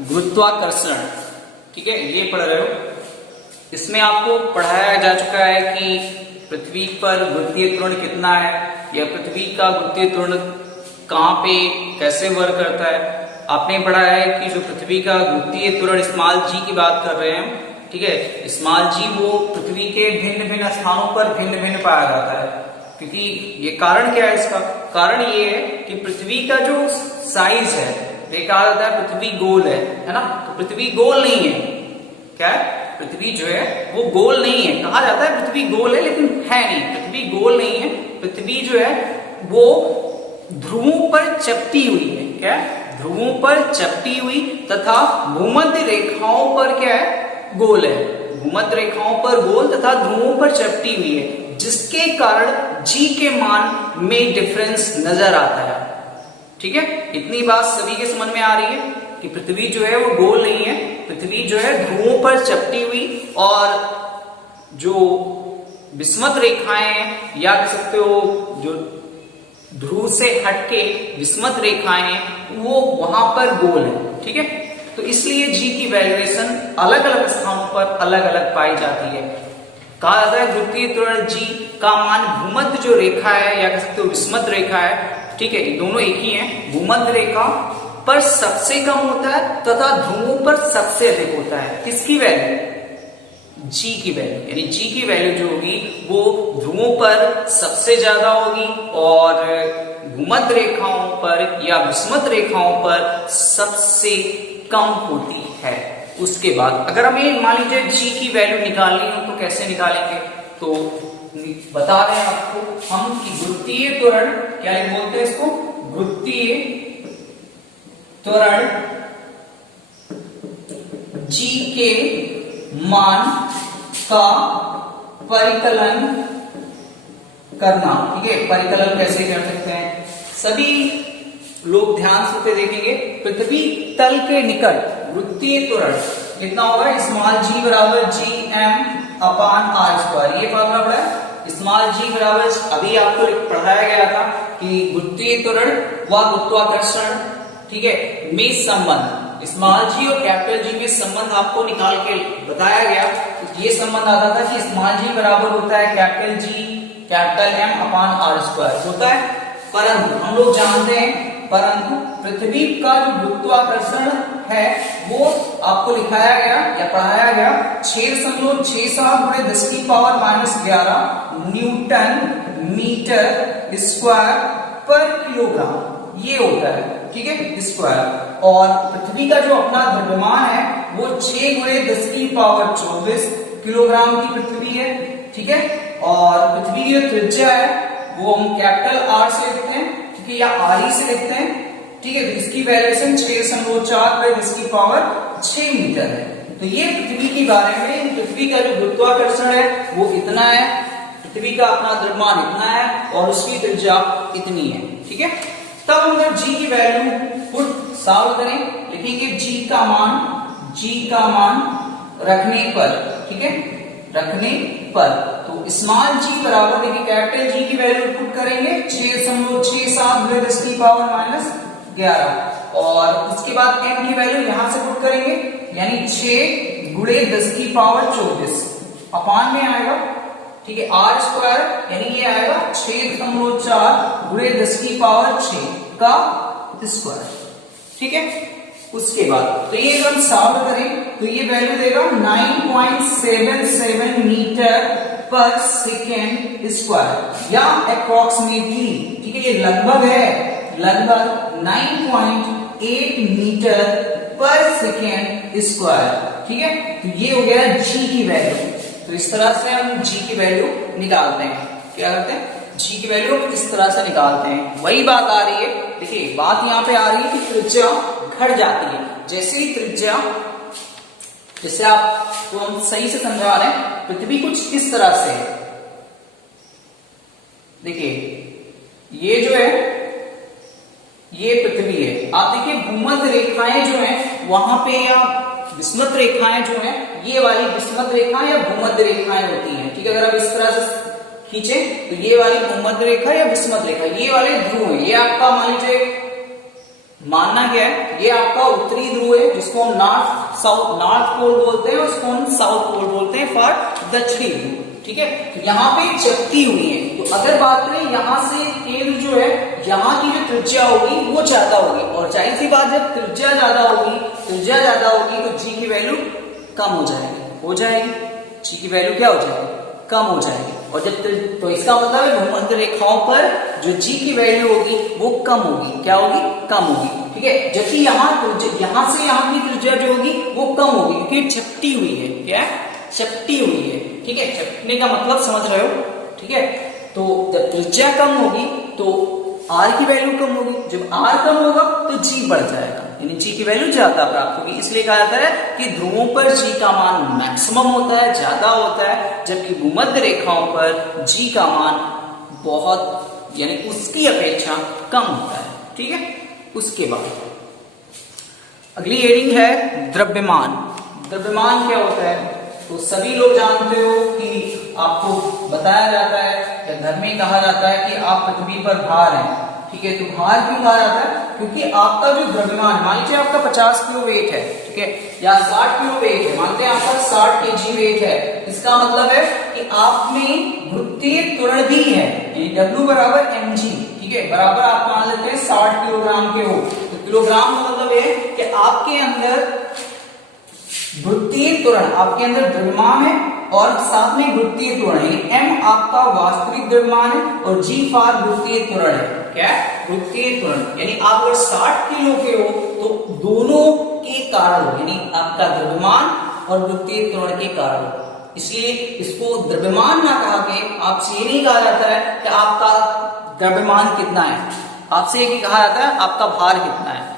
गुरुत्वाकर्षण, ठीक है, ये पढ़ रहे हो। इसमें आपको पढ़ाया जा चुका है कि पृथ्वी पर गुरुत्वीय त्वरण कितना है, या पृथ्वी का गुरुत्वीय त्वरण कहाँ पे कैसे वर्क करता है। आपने पढ़ा है कि जो पृथ्वी का गुरुत्वीय त्वरण स्मॉल जी की बात कर रहे हैं, ठीक है, स्मॉल जी वो पृथ्वी के भिन्न भिन्न स्थानों पर भिन्न भिन्न पाया जाता है। क्योंकि ये कारण क्या है, इसका कारण ये है कि पृथ्वी का जो साइज है, ये कहा जाता है पृथ्वी गोल है ना, तो पृथ्वी गोल नहीं है। क्या है, पृथ्वी जो है वो गोल नहीं है। कहा जाता है पृथ्वी गोल है, लेकिन है नहीं, पृथ्वी गोल नहीं है। पृथ्वी जो है वो ध्रुवों पर चपटी हुई है। क्या है, ध्रुवों पर चपटी हुई तथा भूमध्य रेखाओं पर क्या है, गोल है। भूमध्य रेखाओं पर गोल तथा ध्रुवों पर चपटी हुई है, जिसके कारण जी के मान में डिफरेंस नजर आता है। ठीक है, इतनी बात सभी के समझ में आ रही है कि पृथ्वी जो है वो गोल नहीं है, पृथ्वी जो है ध्रुवों पर चपटी हुई, और जो विषमत रेखाएं या कह सकते हो जो ध्रुव से हटके विषमत रेखाएं हैं वो वहां पर गोल है। ठीक है, तो इसलिए जी की वैल्यूएशन अलग अलग स्थानों पर अलग अलग पाई जाती है। कहा जाता है गुरुत्वीय त्वरण जी का मान भूमध्य जो रेखा है या कह सकते हो विषमत रेखा है, ठीक है, दोनों एक ही हैं, भूमध्य रेखा पर सबसे कम होता है तथा ध्रुवों पर सबसे अधिक होता है। किसकी वैल्यू, जी की वैल्यू, यानी जी की वैल्यू जो होगी वो ध्रुवों पर सबसे ज्यादा होगी और भूमध्य रेखाओं पर या विषमत रेखाओं पर सबसे कम होती है। उसके बाद अगर हमें मान लीजिए जी की वैल्यू निकालनी हो तो कैसे निकालेंगे, तो बता रहे हैं आपको हम कि गुरुत्वीय त्वरण, क्या बोलते हैं इसको, गुरुत्वीय त्वरण जी के मान का परिकलन करना। ठीक है, परिकलन कैसे कर सकते हैं, सभी लोग ध्यान से देखेंगे। पृथ्वी तल के निकट गुरुत्वीय त्वरण कितना होगा, स्मॉल जी बराबर G M upon R square, ये फॉर्मूला पड़ा है। स्मॉल जी बराबर, अभी आपको पढ़ाया गया था कि गुरुत्वीय त्वरण व गुरुत्वाकर्षण, ठीक है, में संबंध, स्मॉल जी और कैपिटल जी में संबंध आपको निकाल के बताया गया। ये संबंध आता था कि स्मॉल जी बराबर होता है capital G capital M upon R square होता है। परंतु हम लोग जानते हैं, परंतु पृथ्वी का जो गुरुत्वाकर्षण है वो आपको लिखाया गया या पढ़ाया गया 6.67 गुणे 10 की पावर -11 न्यूटन मीटर स्क्वायर पर किलोग्राम, ये होता है। ठीक है, स्क्वायर, और पृथ्वी का जो अपना द्रव्यमान है वो 6 गुणे 10 की पावर 24 किलोग्राम की पृथ्वी है। ठीक है, और पृथ्वी की जो त्रिज्या है वो हम कैपिटल आर से लिखते हैं, ठीक है, या आर ई से लिखते हैं। ठीक है, तो इसकी वैल्यूएशन 6.4 बाई 10 की पावर 6 मीटर है। तो ये पृथ्वी के बारे में, पृथ्वी का जो गुरुत्वाकर्षण है वो इतना है, पृथ्वी का अपना द्रव्यमान इतना है और उसकी त्रिज्या इतनी है। ठीक है, तब हम अगर जी की वैल्यू पुट सॉल्व करें, लिखेंगे जी का मान रखने पर, ठीक है, रखने पर, तो स्मॉल जी बराबर देखिए कैपिटल जी की वैल्यू पुट करेंगे 6.67 गुणे 10 की पावर -11, और उसके बाद m की वैल्यू यहां से पुट करेंगे, यानी 6 गुणे 10 की पावर 24 अपान में आएगा। ठीक है, आर स्क्वायर यानी ये आएगा 6.4 गुणे 10 की पावर 6 का स्क्वायर। ठीक है, उसके बाद तो ये अगर हम सॉल्व करें तो ये वैल्यू देगा 9.77 मीटर पर सेकेंड स्क्वायर या अप्रोक्सीमेटली, ठीक है, ये लगभग है, लगभग 9.8 मीटर पर सेकेंड स्क्वायर। ठीक है, तो ये हो गया जी की वैल्यू। तो इस तरह से हम जी की वैल्यू निकालते हैं। क्या करते हैं, जी की वैल्यू इस तरह से निकालते हैं। वही बात आ रही है, देखिए बात यहाँ पे आ रही है कि त्रिज्या घट जाती है। जैसे ही त्रिज्या, जैसे आपको हम सही से समझा रहे हैं, पृथ्वी कुछ इस तरह से है। देखिए ये जो है ये पृथ्वी है। आप देखिए भूमध्य रेखाएं जो हैं वहां पे, या विषमत रेखाएं जो हैं, ये वाली विषमत रेखा या भूमध्य रेखाएं होती हैं। ठीक है, अगर आप इस तरह से खींचे तो ये वाली भूमध्य रेखा या विषमत रेखा, ये वाले ध्रुव है। ये आपका मान लीजिए मानना क्या है, ये आपका उत्तरी ध्रुव है जिसको हम नॉर्थ पोल बोलते हैं, उसको हम साउथ पोल बोलते हैं फॉर दक्षिणी ध्रुव। ठीक है, तो यहाँ पे चपटी हुई है। तो अगर बात करें यहाँ से केंद्र जो है, यहाँ की जो त्रिज्या होगी वो ज्यादा होगी, और जाहिर सी बात जब त्रिज्या ज्यादा होगी तो जी की वैल्यू कम हो जाएगी, जी की वैल्यू क्या हो जाएगी, कम हो जाएगी। और जब तो इसका मतलब है भूमध्य रेखाओं पर जो जी की वैल्यू होगी वो कम होगी, क्या होगी, कम होगी। ठीक है, जबकि यहाँ से यहाँ की त्रिज्या जो होगी वो कम होगी क्योंकि चपटी हुई है, क्या चपटी हुई है। ठीक है, चपटने का मतलब समझ रहे हो। ठीक है, तो जब त्रिज्या कम होगी तो आर की वैल्यू कम होगी, जब आर कम होगा तो जी बढ़ जाएगा, यानी जी की वैल्यू ज्यादा प्राप्त होगी। इसलिए कहा जाता है कि ध्रुवों पर जी का मान मैक्सिमम होता है, ज्यादा होता है, जबकि भूमध्य रेखाओं पर जी का मान बहुत यानी उसकी अपेक्षा कम होता है। ठीक है, उसके बाद अगली हेडिंग है द्रव्यमान। द्रव्यमान क्या होता है, तो सभी लोग जानते हो कि आपको बताया जाता है या घर में कहा जाता है कि आप पृथ्वी पर भार हैं। ठीक है, तो भार क्यों कहा जाता है, क्योंकि आपका जो द्रव्यमान, मान लीजिए आपका 50 किलो वेट है, ठीक है, या 60 किलो वेट है, मानते हैं आपका 60 केजी वेट है, इसका मतलब है कि आप में गुरुत्वीय त्वरण भी है, W बराबर mg। ठीक है, बराबर आप मान लेते हैं 60 किलोग्राम के हो, तो किलोग्राम का मतलब है कि आपके अंदर गुरुत्वीय त्वरण, आपके अंदर द्रव्यमान है और साथ में गुरुत्वीय त्वरण है। m आपका वास्तविक द्रव्यमान है और g फॉर गुरुत्वीय त्वरण है, क्या गुरुत्वीय त्वरण, यानी आप अगर 60 किलो के हो तो दोनों के कारण, यानी आपका द्रव्यमान और गुरुत्वीय त्वरण के कारण, इसलिए इसको द्रव्यमान ना कहा के आपसे ये नहीं कहा जाता है कि आपका द्रव्यमान कितना है, आपसे ये कहा जाता है आपका भार कितना है।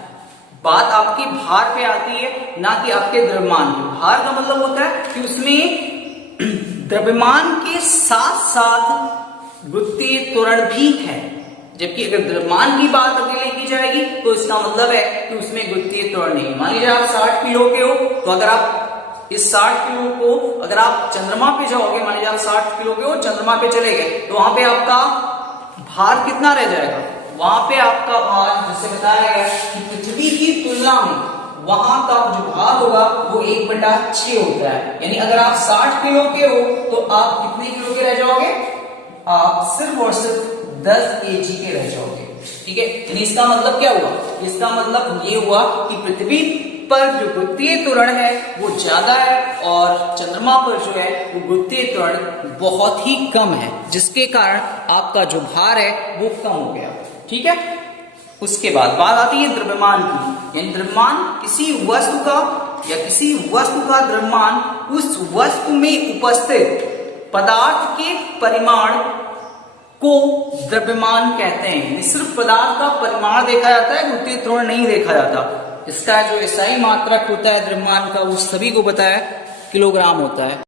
बात आपके भार पे आती है, ना कि आपके द्रव्यमान पे। भार का मतलब होता है कि उसमें द्रव्यमान के साथ साथ गुरुत्वीय त्वरण भी है, जबकि अगर द्रव्यमान की बात अकेले की जाएगी तो इसका मतलब है कि उसमें गुरुत्वीय त्वरण नहीं। मान लीजिए आप 60 किलो के हो, तो अगर आप इस 60 किलो को अगर आप चंद्रमा पे जाओगे, मान लीजिए आप 60 किलो के हो, चंद्रमा पे चले गए, तो वहां पे आपका भार कितना रह जाएगा, वहां पे आपका भार, जैसे बताया गया कि पृथ्वी की तुलना में वहां का जो भार होगा वो 1/6 होता है। यानी अगर आप 60 किलो के हो तो आप कितने किलो के रह जाओगे, आप सिर्फ और सिर्फ 10 kg के रह जाओगे। ठीक है, यानी इसका मतलब क्या हुआ, इसका मतलब ये हुआ कि पृथ्वी पर जो गुरुत्वीय त्वरण है वो ज्यादा है और चंद्रमा पर जो है वो गुरुत्वीय त्वरण बहुत ही कम है, जिसके कारण आपका जो भार है वो कम हो गया। ठीक है, उसके बाद बात आती है द्रव्यमान की, यानी द्रव्यमान किसी वस्तु का या किसी वस्तु का द्रव्यमान उस वस्तु में उपस्थित पदार्थ के परिमाण को द्रव्यमान कहते हैं। सिर्फ पदार्थ का परिमाण देखा जाता है, गुरुत्वीय त्वरण नहीं देखा जाता। इसका जो SI मात्रक होता है द्रव्यमान का, वो सभी को पता है, किलोग्राम होता है।